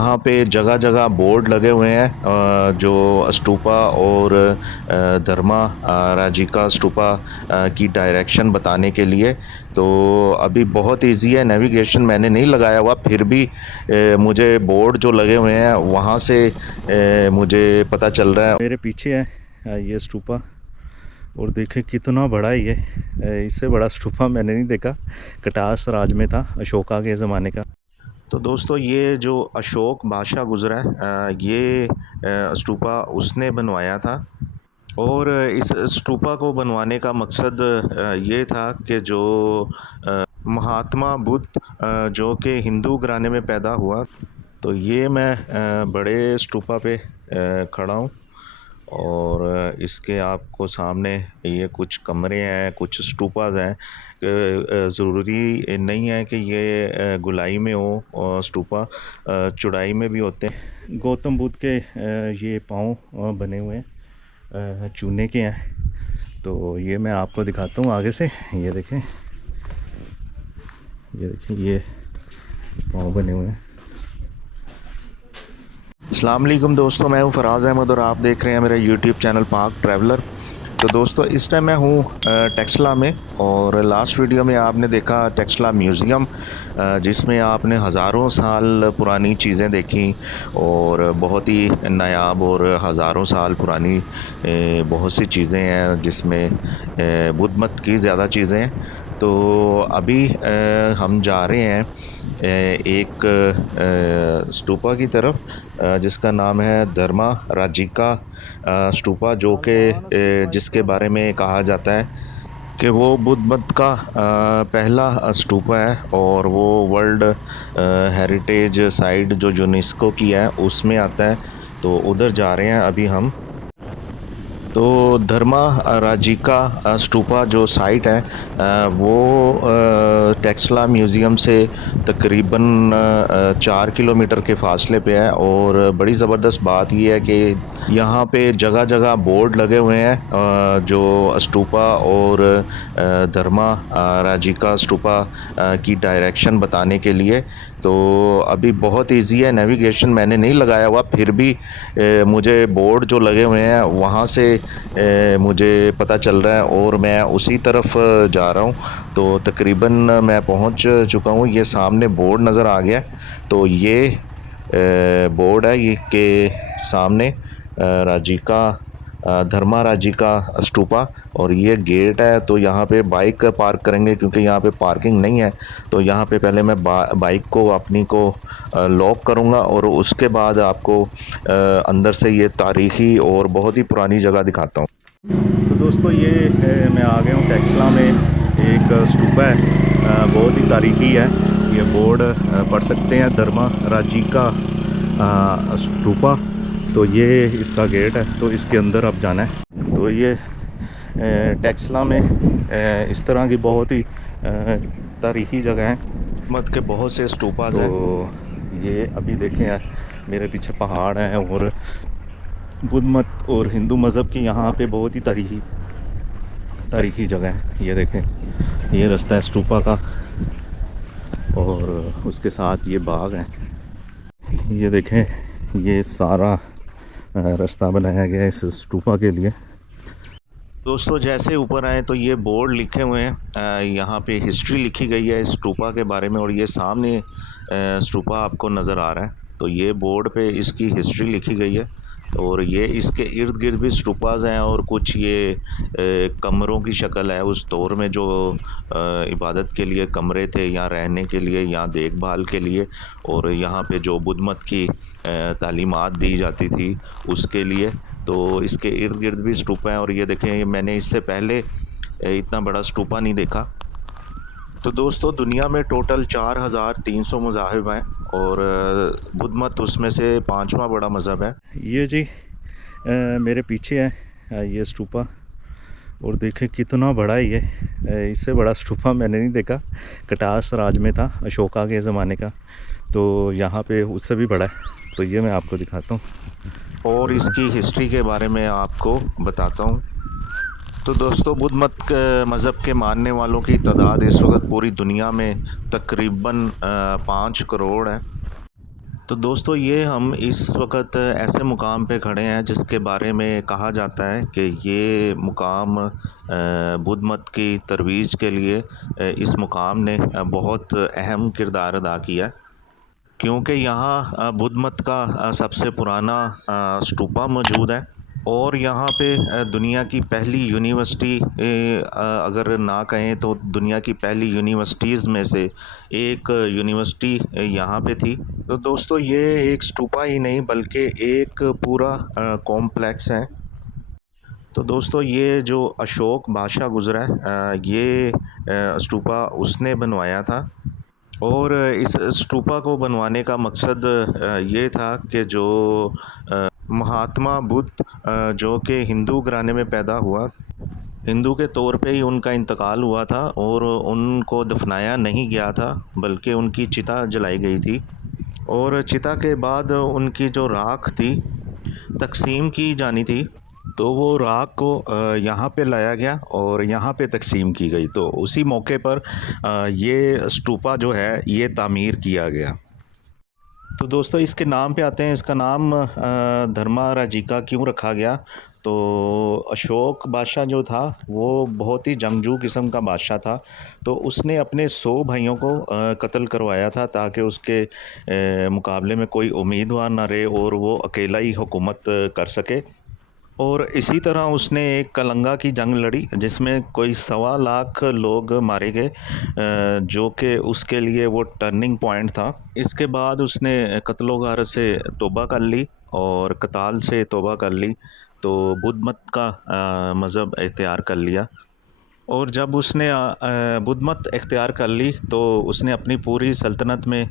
यहाँ पे जगह जगह बोर्ड लगे हुए हैं जो स्तूपा और धर्मा राजिका स्तूपा की डायरेक्शन बताने के लिए। तो अभी बहुत इजी है नेविगेशन, मैंने नहीं लगाया हुआ, फिर भी मुझे बोर्ड जो लगे हुए हैं वहाँ से मुझे पता चल रहा है। मेरे पीछे है ये स्तूपा और देखें कितना बड़ा है ये, इससे बड़ा स्तूपा मैंने नहीं देखा। कटास राज में था, अशोका के ज़माने का। तो दोस्तों ये जो अशोक बादशाह गुज़रा है ये स्तूपा उसने बनवाया था। और इस स्तूपा को बनवाने का मकसद ये था कि जो महात्मा बुद्ध जो कि हिंदू घराने में पैदा हुआ। तो ये मैं बड़े स्तूपा पे खड़ा हूँ और इसके आपको सामने ये कुछ कमरे हैं, कुछ स्तूपाज हैं। ज़रूरी नहीं है कि ये गोलाई में हो, स्तूपा चौड़ाई में भी होते हैं। गौतम बुद्ध के ये पाँव बने हुए हैं, चूने के हैं। तो ये मैं आपको दिखाता हूँ आगे से। ये देखें, ये पाँव बने हुए हैं। अस्सलाम वालेकुम दोस्तों, मैं हूँ फराज अहमद और आप देख रहे हैं मेरा यूट्यूब चैनल पाक ट्रैवलर। तो दोस्तों इस टाइम मैं हूँ टेक्सला में, और लास्ट वीडियो में आपने देखा टेक्सला म्यूज़ियम, जिसमें आपने हज़ारों साल पुरानी चीज़ें देखी और बहुत ही नायाब और हज़ारों साल पुरानी बहुत सी चीज़ें हैं, जिसमें बुद्ध मत की ज़्यादा चीज़ें हैं। तो अभी हम जा रहे हैं एक स्तूपा की तरफ, जिसका नाम है धर्मा राजिका स्तूपा, जो कि जिसके बारे में कहा जाता है कि वो बुद्ध मत का पहला स्तूपा है और वो वर्ल्ड हेरिटेज साइट जो यूनेस्को की है उसमें आता है। तो उधर जा रहे हैं अभी हम। तो धर्मा राजिका स्तूपा जो साइट है वो टेक्सला म्यूज़ियम से तकरीबन 4 किलोमीटर के फासले पे है। और बड़ी ज़बरदस्त बात ये है कि यहाँ पे जगह जगह बोर्ड लगे हुए हैं जो स्तूपा और धर्मा राजिका स्तूपा की डायरेक्शन बताने के लिए। तो अभी बहुत इजी है नेविगेशन, मैंने नहीं लगाया हुआ, फिर भी मुझे बोर्ड जो लगे हुए हैं वहाँ से मुझे पता चल रहा है और मैं उसी तरफ जा रहा हूँ। तो तकरीबन मैं पहुँच चुका हूँ, ये सामने बोर्ड नज़र आ गया। तो ये बोर्ड है ये के सामने राजिका धर्मा राजिका स्तूपा, और ये गेट है। तो यहाँ पे बाइक पार्क करेंगे क्योंकि यहाँ पे पार्किंग नहीं है। तो यहाँ पे पहले मैं बाइक को अपनी को लॉक करूँगा और उसके बाद आपको अंदर से ये तारीख़ी और बहुत ही पुरानी जगह दिखाता हूँ। तो दोस्तों ये मैं आ गया हूँ टेक्सला में, एक स्तूपा है, बहुत ही तारीख़ी है। ये बोर्ड पढ़ सकते हैं, धर्मा राजिका स्तूपा। तो ये इसका गेट है, तो इसके अंदर अब जाना है। तो ये टेक्सला में इस तरह की बहुत ही तारीख़ी जगह है, मत के बहुत से स्तूपास हैं। तो ये अभी देखें यार, मेरे पीछे पहाड़ हैं और बुद्ध मत और हिंदू मज़हब की यहाँ पे बहुत ही तारीख़ी जगह है। ये देखें, ये रास्ता है स्तूपा का और उसके साथ ये बाग है। ये देखें, ये सारा रास्ता बनाया गया है इस स्तूपा के लिए। दोस्तों जैसे ऊपर आए तो ये बोर्ड लिखे हुए हैं, यहाँ पे हिस्ट्री लिखी गई है इस स्तूपा के बारे में, और ये सामने स्तूपा आपको नज़र आ रहा है। तो ये बोर्ड पे इसकी हिस्ट्री लिखी गई है और ये इसके इर्द गिर्द भी स्तूपास हैं और कुछ ये कमरों की शक्ल है उस दौर में जो इबादत के लिए कमरे थे, या रहने के लिए, या देखभाल के लिए, और यहाँ पे जो बुद्ध मत की तालीमात दी जाती थी उसके लिए। तो इसके इर्द गिर्द भी स्तूपा हैं। और ये देखें, मैंने इससे पहले इतना बड़ा स्तूपा नहीं देखा। तो दोस्तों दुनिया में टोटल 4300 मज़ाहिब हैं और बुद्ध मत उसमें से 5वां बड़ा मज़हब है। ये जी मेरे पीछे है ये स्तूपा, और देखें कितना बड़ा है ये, इससे बड़ा स्तूपा मैंने नहीं देखा। कटास राज में था, अशोका के ज़माने का। तो यहाँ पे उससे भी बड़ा है। तो ये मैं आपको दिखाता हूँ और इसकी हिस्ट्री के बारे में आपको बताता हूँ। तो दोस्तों बुद्ध मत मज़हब के मानने वालों की तादाद इस वक्त पूरी दुनिया में तकरीबन 5 करोड़ है। तो दोस्तों ये हम इस वक्त ऐसे मुकाम पे खड़े हैं जिसके बारे में कहा जाता है कि ये मुकाम बुद्ध मत की तरवीज के लिए इस मुकाम ने बहुत अहम किरदार अदा किया है, क्योंकि यहाँ बुद्ध मत का सबसे पुराना स्तूपा मौजूद है। और यहाँ पे दुनिया की पहली यूनिवर्सिटी, अगर ना कहें तो दुनिया की पहली यूनिवर्सिटीज़ में से एक यूनिवर्सिटी यहाँ पे थी। तो दोस्तों ये एक स्तूपा ही नहीं बल्कि एक पूरा कॉम्प्लेक्स है। तो दोस्तों ये जो अशोक बादशाह गुज़रा है, ये स्तूपा उसने बनवाया था। और इस स्तूपा को बनवाने का मकसद ये था कि जो महात्मा बुद्ध, जो कि हिंदू घराने में पैदा हुआ, हिंदू के तौर पे ही उनका इंतकाल हुआ था और उनको दफनाया नहीं गया था बल्कि उनकी चिता जलाई गई थी। और चिता के बाद उनकी जो राख थी तकसीम की जानी थी, तो वो राख को यहाँ पे लाया गया और यहाँ पे तकसीम की गई। तो उसी मौके पर ये स्तूपा जो है ये तामीर किया गया। तो दोस्तों इसके नाम पे आते हैं, इसका नाम धर्मा राजिका क्यों रखा गया। तो अशोक बादशाह जो था वो बहुत ही जंगजू किस्म का बादशाह था। तो उसने अपने 100 भाइयों को कत्ल करवाया था ताकि उसके मुकाबले में कोई उम्मीदवार ना रहे और वो अकेला ही हुकूमत कर सके। और इसी तरह उसने एक कलंगा की जंग लड़ी जिसमें कोई 1.25 लाख लोग मारे गए, जो कि उसके लिए वो टर्निंग पॉइंट था। इसके बाद उसने कत्लो गारत से तौबा कर ली और कताल से तौबा कर ली, तो बुद्ध मत का मज़हब इख्तियार कर लिया। और जब उसने बुद्ध मत इख्तियार कर ली तो उसने अपनी पूरी सल्तनत में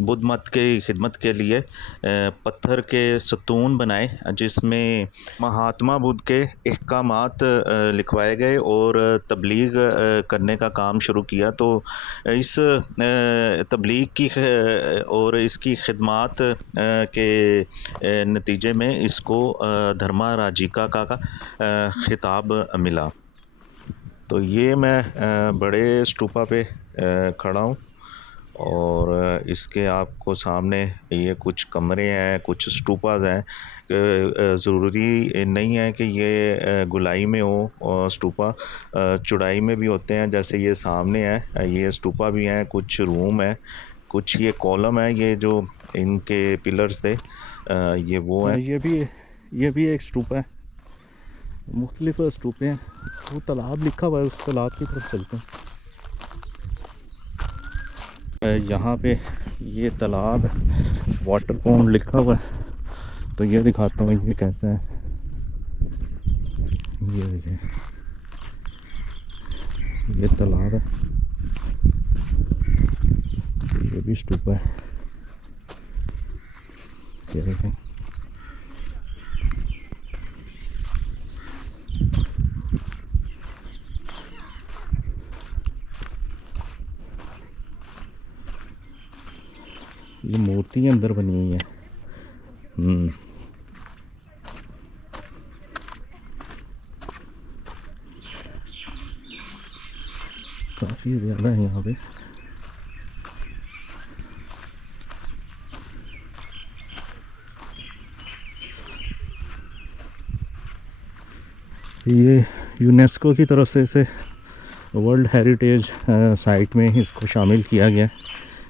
बुद्ध मत की खिदमत के लिए पत्थर के सतून बनाए जिसमें महात्मा बुद्ध के अहकामात लिखवाए गए और तबलीग करने का काम शुरू किया। तो इस तबलीग की और इसकी खिदमात के नतीजे में इसको धर्मा राजिका का खिताब मिला। तो ये मैं बड़े स्तूपा पे खड़ा हूँ और इसके आपको सामने ये कुछ कमरे हैं, कुछ स्तूपाज हैं। ज़रूरी नहीं है कि ये गोलाई में हो, स्तूपा चौड़ाई में भी होते हैं। जैसे ये सामने है, ये स्तूपा भी हैं, कुछ रूम है, कुछ ये कॉलम है, ये जो इनके पिलर्स थे ये वो हैं। ये भी एक स्तूपा है, मुख्तलिफ स्तूपे हैं। वो तालाब लिखा हुआ है, उस तालाब की तरफ चलते हैं। यहाँ पे ये तालाब वाटर पॉन्ड लिखा हुआ है, तो ये दिखाता हूँ ये कैसा है। ये देखिए, ये तालाब है, ये भी स्तूपा है। ये देखें, ये मूर्ति अंदर बनी हुई है। काफ़ी ज़्यादा है यहाँ पे। ये यूनेस्को की तरफ से इसे वर्ल्ड हेरिटेज साइट में इसको शामिल किया गया,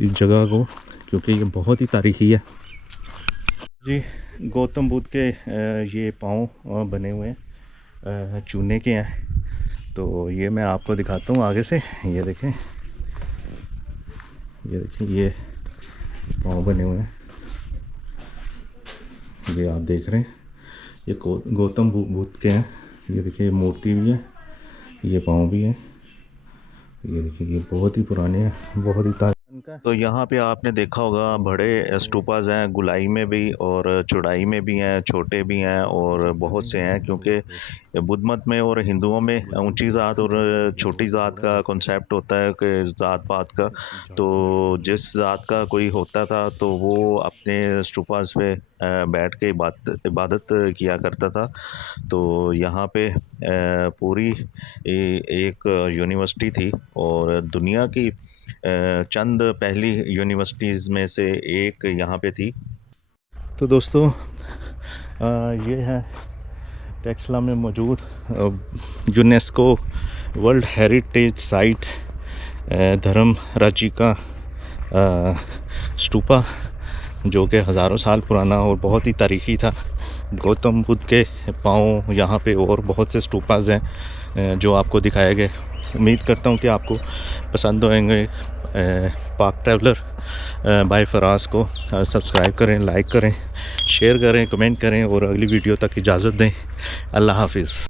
इस जगह को, क्योंकि ये बहुत ही तारीखी है। जी, गौतम बुद्ध के ये पाँव बने हुए हैं, चूने के हैं। तो ये मैं आपको दिखाता हूँ आगे से। ये देखें, ये पाँव बने हुए हैं, ये आप देख रहे हैं, ये गौतम बुद्ध के हैं। ये देखिए, ये मूर्ति भी है, ये पाँव भी हैं। ये देखिए, ये बहुत ही पुराने हैं, बहुत ही तारीख। तो यहाँ पे आपने देखा होगा बड़े स्तूपाज हैं, गोलाई में भी और चौड़ाई में भी हैं, छोटे भी हैं और बहुत से हैं, क्योंकि बुद्ध मत में और हिंदुओं में ऊंची ज़ात और छोटी ज़ात का कॉन्सेप्ट होता है कि ज़ात पात का। तो जिस ज़ात का कोई होता था तो वो अपने स्तूपाज पे बैठ के इबादत किया करता था। तो यहाँ पे पूरी एक यूनिवर्सिटी थी और दुनिया की चंद पहली यूनिवर्सिटीज़ में से एक यहाँ पे थी। तो दोस्तों ये है टेक्सला में मौजूद यूनेस्को वर्ल्ड हेरिटेज साइट धर्म राजी का स्तूपा, जो कि हज़ारों साल पुराना और बहुत ही तारीख़ी था। गौतम बुद्ध के पाँव यहाँ पे और बहुत से स्तूपाज हैं जो आपको दिखाए गए। उम्मीद करता हूँ कि आपको पसंद होंगे। पाक ट्रैवलर बाय फराज को सब्सक्राइब करें, लाइक करें, शेयर करें, कमेंट करें और अगली वीडियो तक इजाज़त दें। अल्लाह हाफिज़।